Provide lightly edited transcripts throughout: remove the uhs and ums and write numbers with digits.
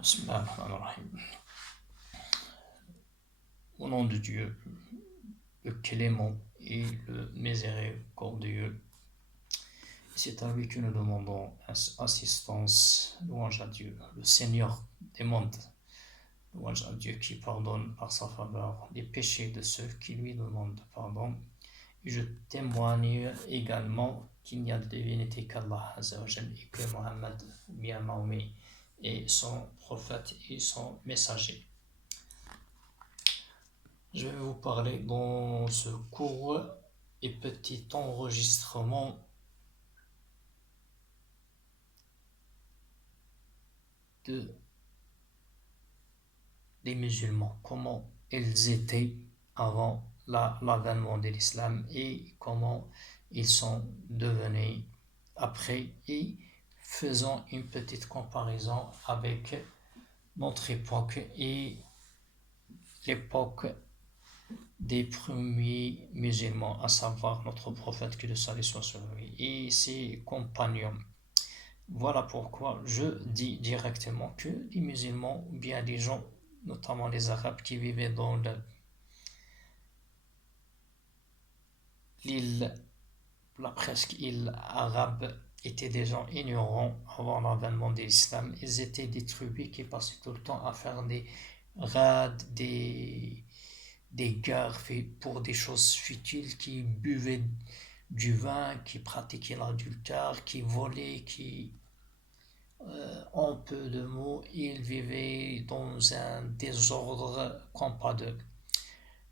Bismillahirrahmanirrahim. Au nom de Dieu, le clément et le miséricordieux, c'est à lui que nous demandons assistance, louange à Dieu, le Seigneur des mondes, louange à Dieu qui pardonne par sa faveur les péchés de ceux qui lui demandent pardon. Et je témoigne également qu'il n'y a de divinité qu'Allah Azza wa Jal et que Mohammed, bien Mahomet, est son prophète et son messager. Je vais vous parler dans ce court et petit enregistrement des musulmans, comment ils étaient avant l'avènement de l'islam et comment ils sont devenus après, et faisant une petite comparaison avec notre époque et l'époque des premiers musulmans, à savoir notre prophète, que le salut soit sur lui, et ses compagnons. Voilà pourquoi je dis directement que les musulmans, ou bien les gens, notamment les Arabes qui vivaient dans l'île, la presque île arabe, étaient des gens ignorants avant l'avènement de l'islam. Ils étaient des tribus qui passaient tout le temps à faire des raids, des guerres pour des choses futiles, qui buvaient du vin, qui pratiquaient l'adultère, qui volaient, en peu de mots, ils vivaient dans un désordre comme pas deux.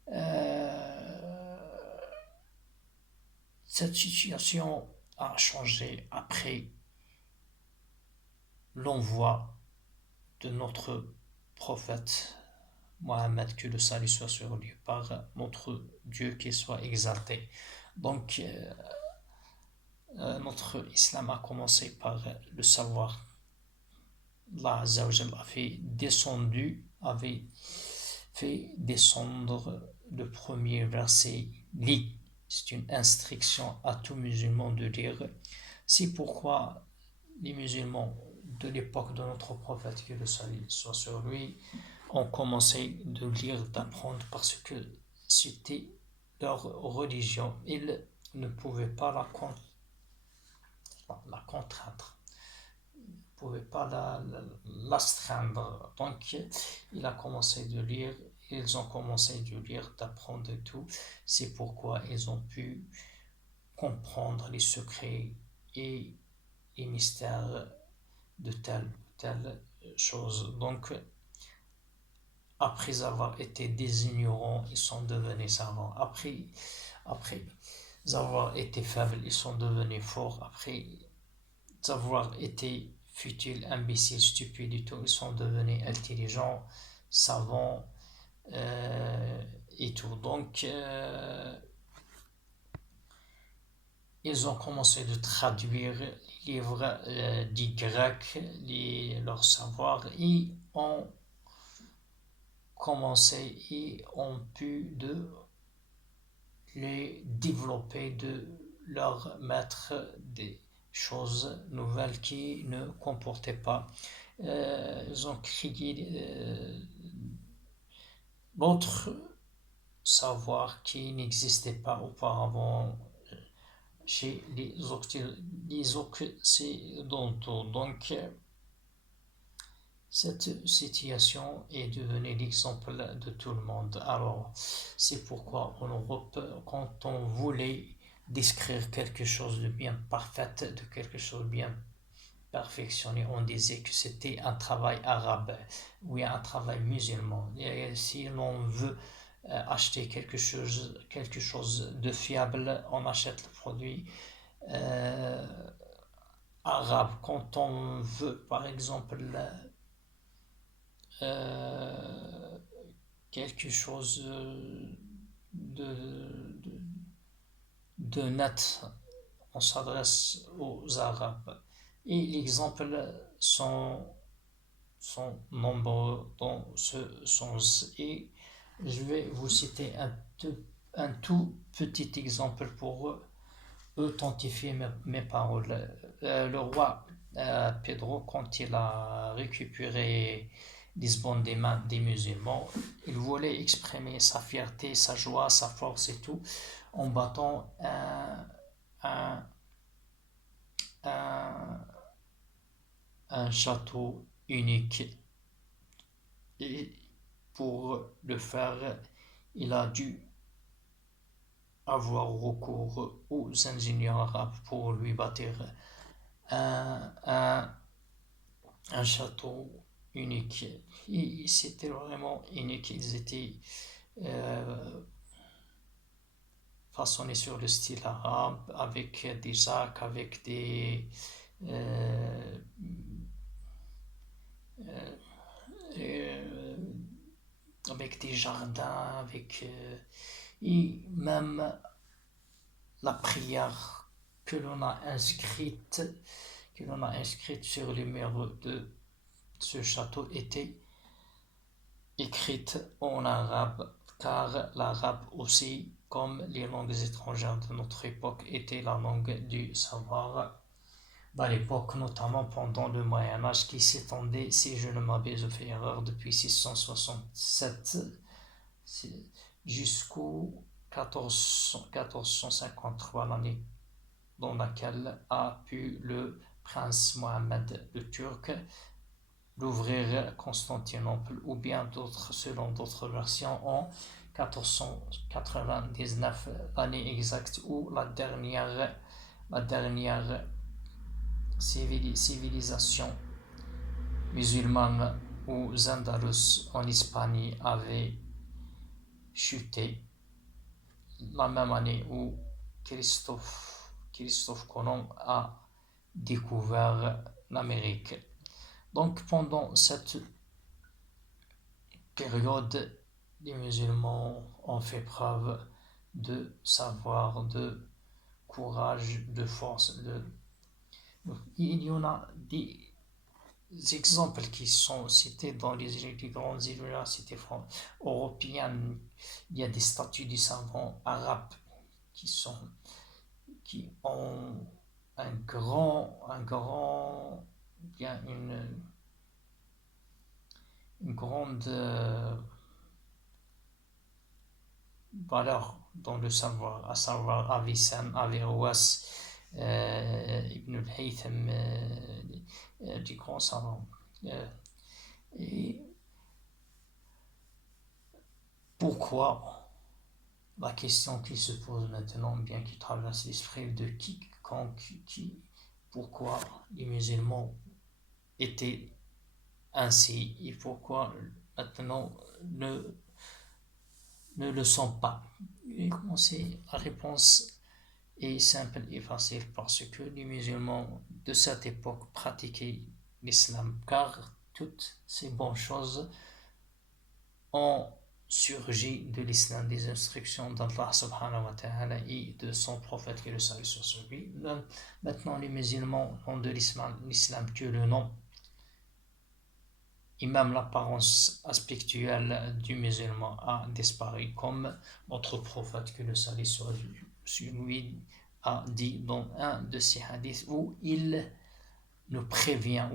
Euh, cette situation a changé après l'envoi de notre prophète Mohammed, que le salut soit sur lui, par notre Dieu qui soit exalté. Donc, notre islam a commencé par le savoir. Allah Azza wa Jal avait fait descendre le premier verset, lit. C'est une instruction à tout musulman de lire. C'est pourquoi les musulmans de l'époque de notre prophète, que le salut soit sur lui, ont commencé de lire, d'apprendre, parce que c'était leur religion. Ils ne pouvaient pas la contraindre, ils ne pouvaient pas l'astreindre. Donc, il a commencé de lire, ils ont commencé de lire, d'apprendre et tout. C'est pourquoi ils ont pu comprendre les secrets et les mystères de telle ou telle chose. Donc, après avoir été des ignorants, ils sont devenus savants. Après avoir été faibles, ils sont devenus forts. Après avoir été futiles, imbéciles, stupides et tout, ils sont devenus intelligents, savants, et tout. Donc, ils ont commencé de traduire les livres dits grecs, leurs savoirs, et ont commencé et ont pu de les développer, de leur mettre des choses nouvelles qui ne comportaient pas. Ils ont créé d'autres savoirs qui n'existaient pas auparavant chez les occidentaux. Donc, cette situation est devenue l'exemple de tout le monde. Alors, c'est pourquoi en Europe, quand on voulait décrire quelque chose de bien parfait, de quelque chose de bien perfectionné, on disait que c'était un travail arabe ou un travail musulman. Et si l'on veut acheter quelque chose de fiable, on achète le produit euh, arabe. Quand on veut, par exemple, euh, quelque chose de, de, de net, on s'adresse aux Arabes. Et les exemples sont nombreux dans ce sens. Et je vais vous citer un tout petit exemple pour authentifier mes paroles. Le roi Pedro, quand il a récupéré Lisbonne des mains des musulmans, il voulait exprimer sa fierté, sa joie, sa force et tout en battant un, un, un château unique. Et pour le faire, il a dû avoir recours aux ingénieurs arabes pour lui bâtir un, un, un château unique. Et c'était vraiment unique. Ils étaient euh, façonnés sur le style arabe, avec des arcs, avec euh, euh, euh, avec des jardins, et même la prière que l'on a inscrite, que l'on a inscrite sur les murs de ce château était écrite en arabe, car l'arabe aussi, comme les langues étrangères de notre époque, était la langue du savoir dans l'époque, notamment pendant le Moyen Âge qui s'étendait, si je ne m'abuse, fait erreur, depuis 667 jusqu'au 1453, l'année dans laquelle a pu le prince Mohammed le Turc d'ouvrir Constantinople, ou bien d'autres, selon d'autres versions, en 1499, l'année exacte où la dernière civilisation musulmane aux Andalous en Espagne avait chuté, la même année où Christophe Colomb a découvert l'Amérique. Donc pendant cette période, les musulmans ont fait preuve de savoir, de courage, de force. Il y en a des exemples qui sont cités dans les grandes universités européennes. Il y a des statues de savants arabes qui sont qui ont bien une grande valeur dans le savoir, à savoir Avicenne, Averroès, Ibn al-Haytham, du grand savant. Euh, et pourquoi, la question qui se pose maintenant, bien qui traverse l'esprit de quiconque, pourquoi les musulmans étaient ainsi et pourquoi maintenant ne le sont pas. Et la réponse est simple et facile parce que les musulmans de cette époque pratiquaient l'islam, car toutes ces bonnes choses ont surgi de l'islam, des instructions d'Allah subhanahu wa ta'ala et de son prophète qui le salut sur lui. Maintenant, les musulmans ont de l'islam que le nom et même l'apparence aspectuelle du musulman a disparu, comme notre prophète que le salut sur lui a dit dans un de ses hadiths où il nous prévient,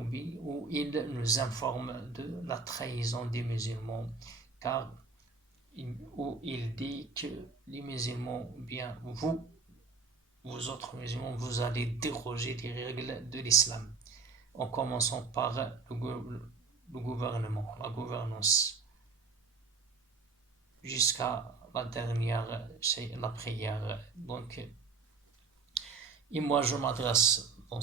où il nous informe de la trahison des musulmans, car où il dit que les musulmans, bien vous autres musulmans, vous allez déroger des règles de l'islam, en commençant par le gouvernement, la gouvernance, jusqu'à la dernière, c'est la prière. Donc, et moi je m'adresse dans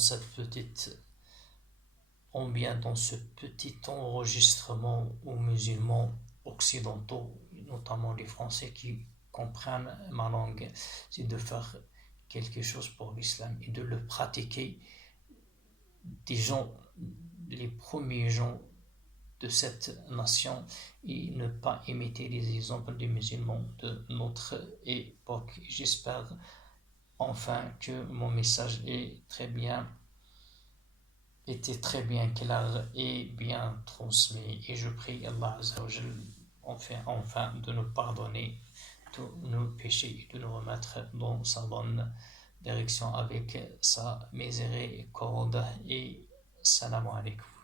dans ce petit enregistrement aux musulmans occidentaux, notamment les Français qui comprennent ma langue, c'est de faire quelque chose pour l'islam et de le pratiquer. Des gens, les premiers gens de cette nation, et ne pas imiter les exemples des musulmans de notre époque. J'espère enfin que mon message était très bien clair et bien transmis. Et je prie Allah Azzawajal enfin de nous pardonner tous nos péchés et de nous remettre dans sa bonne direction avec sa miséricorde et Assalamu alaikum.